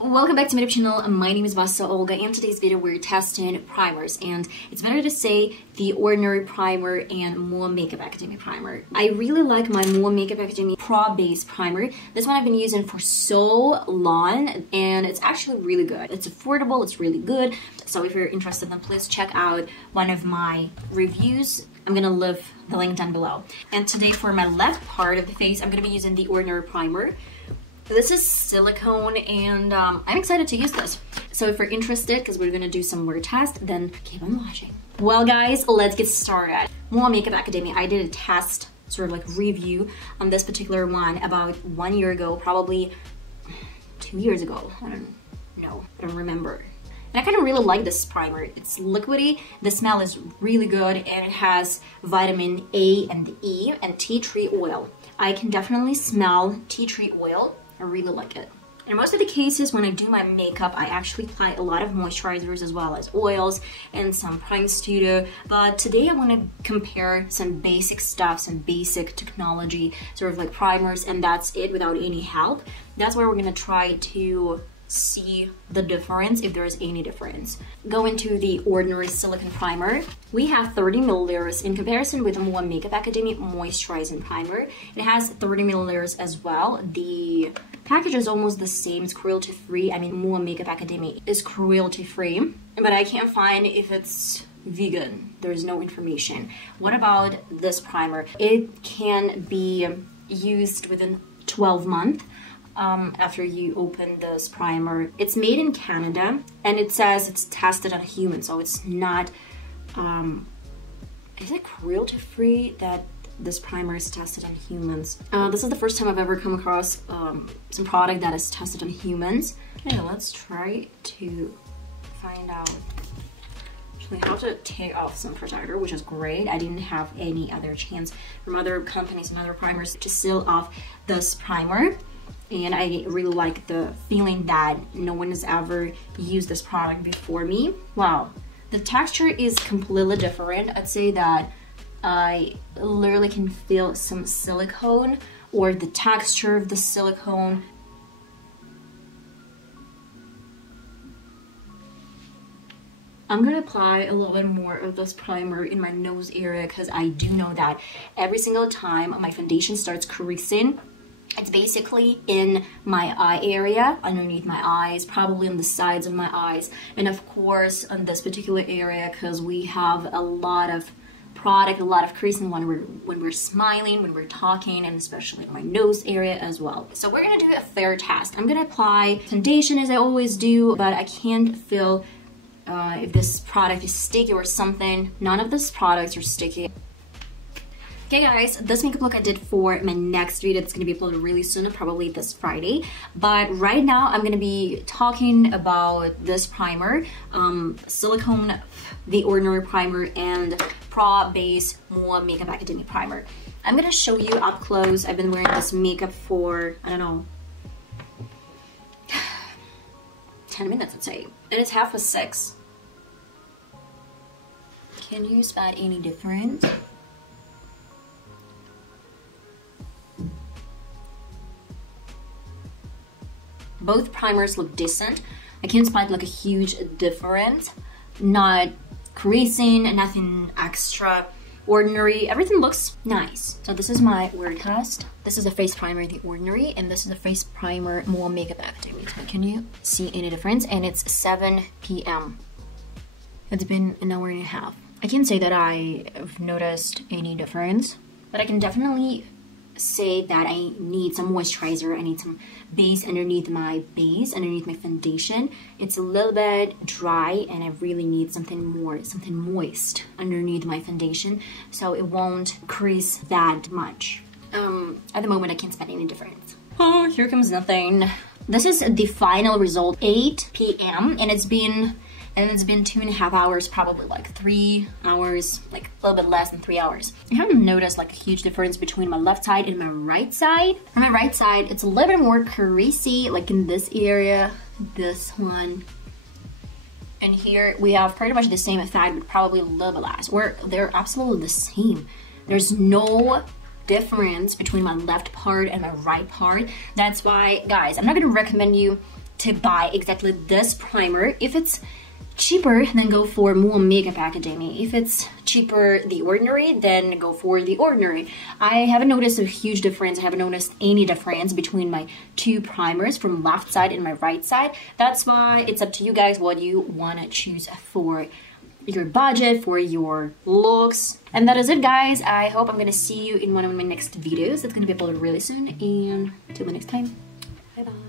Welcome back to my YouTube channel. My name is VassaOlga. In today's video we're testing primers, and it's better to say the Ordinary Primer and Mua Makeup Academy Primer. I really like my Mua Makeup Academy Pro Base Primer. This one I've been using for so long and it's actually really good. It's affordable, it's really good. So if you're interested, then please check out one of my reviews. I'm gonna leave the link down below. And today for my left part of the face, I'm gonna be using the Ordinary Primer. This is silicone and I'm excited to use this. So if you're interested, because we're gonna do some more tests, then keep on watching. Well guys, let's get started. Mua Makeup Academy, I did a test, sort of like review on this particular one about 1 year ago, probably 2 years ago. I don't know, I don't remember. And I kind of really like this primer. It's liquidy, the smell is really good, and it has vitamin A and E and tea tree oil. I can definitely smell tea tree oil. I really like it. In most of the cases when I do my makeup, I actually apply a lot of moisturizers as well as oils and some prime studio. But today I want to compare some basic stuff, some basic technology, sort of like primers, and that's it without any help. That's where we're gonna try to see the difference, if there is any difference. Go into the Ordinary Silicone Primer. We have 30 milliliters in comparison with the Mua Makeup Academy Moisturizing Primer. It has 30 milliliters as well. The package is almost the same. It's cruelty-free. I mean, Mua Makeup Academy is cruelty-free, but I can't find if it's vegan. There's no information. What about this primer? It can be used within 12 months. After you open this primer. It's made in Canada and it says it's tested on humans, so it's not, is it cruelty-free that this primer is tested on humans? This is the first time I've ever come across some product that is tested on humans. Okay, let's try to find out. Actually, I have to take off some protector, which is great. I didn't have any other chance from other companies and other primers to seal off this primer. And I really like the feeling that no one has ever used this product before me. Wow, the texture is completely different. I'd say that I literally can feel some silicone, or the texture of the silicone. I'm gonna apply a little bit more of this primer in my nose area, because I do know that every single time my foundation starts creasing, it's basically in my eye area, underneath my eyes, probably on the sides of my eyes, and of course on this particular area, because we have a lot of product, a lot of creasing when we're smiling, when we're talking, and especially in my nose area as well. So we're gonna do a fair test. I'm gonna apply foundation as I always do, but I can't feel if this product is sticky or something. None of these products are sticky. Okay guys, this makeup look I did for my next video. It's gonna be uploaded really soon, probably this Friday. But right now I'm gonna be talking about this primer, Silicone, the Ordinary Primer, and Pro Base Mua Makeup Academy Primer. I'm gonna show you up close. I've been wearing this makeup for, I don't know, 10 minutes, I'd say. And it's 5:06. Can you spot any difference? Both primers look decent. I can't spot like a huge difference. Not creasing, nothing extra ordinary. Everything looks nice. So this is my wear test. This is a face primer, the Ordinary, and this is a face primer, Mua Makeup Academy. So can you see any difference? And it's 7 p.m. It's been an hour and a half. I can't say that I've noticed any difference, but I can definitely say that I need some moisturizer. I need some base underneath my base, underneath my foundation. It's a little bit dry and I really need something more, something moist underneath my foundation so it won't crease that much. At the moment I can't spot any difference. Oh, here comes nothing. This is the final result, 8 p.m. and it's been 2.5 hours, probably like 3 hours, like a little bit less than 3 hours. I haven't noticed like a huge difference between my left side and my right side. On my right side, it's a little bit more creasy, like in this area, this one. And here we have pretty much the same effect, but probably a little bit less. They're absolutely the same. There's no difference between my left part and my right part. That's why, guys, I'm not gonna recommend you to buy exactly this primer. If it's cheaper, then go for Mua Makeup Academy. If it's cheaper, The Ordinary, then go for The Ordinary. I haven't noticed a huge difference. I haven't noticed any difference between my two primers from left side and my right side. That's why it's up to you guys what you want to choose for your budget, for your looks. And that is it, guys. I hope I'm going to see you in one of my next videos. It's going to be uploaded really soon. And till the next time, bye-bye.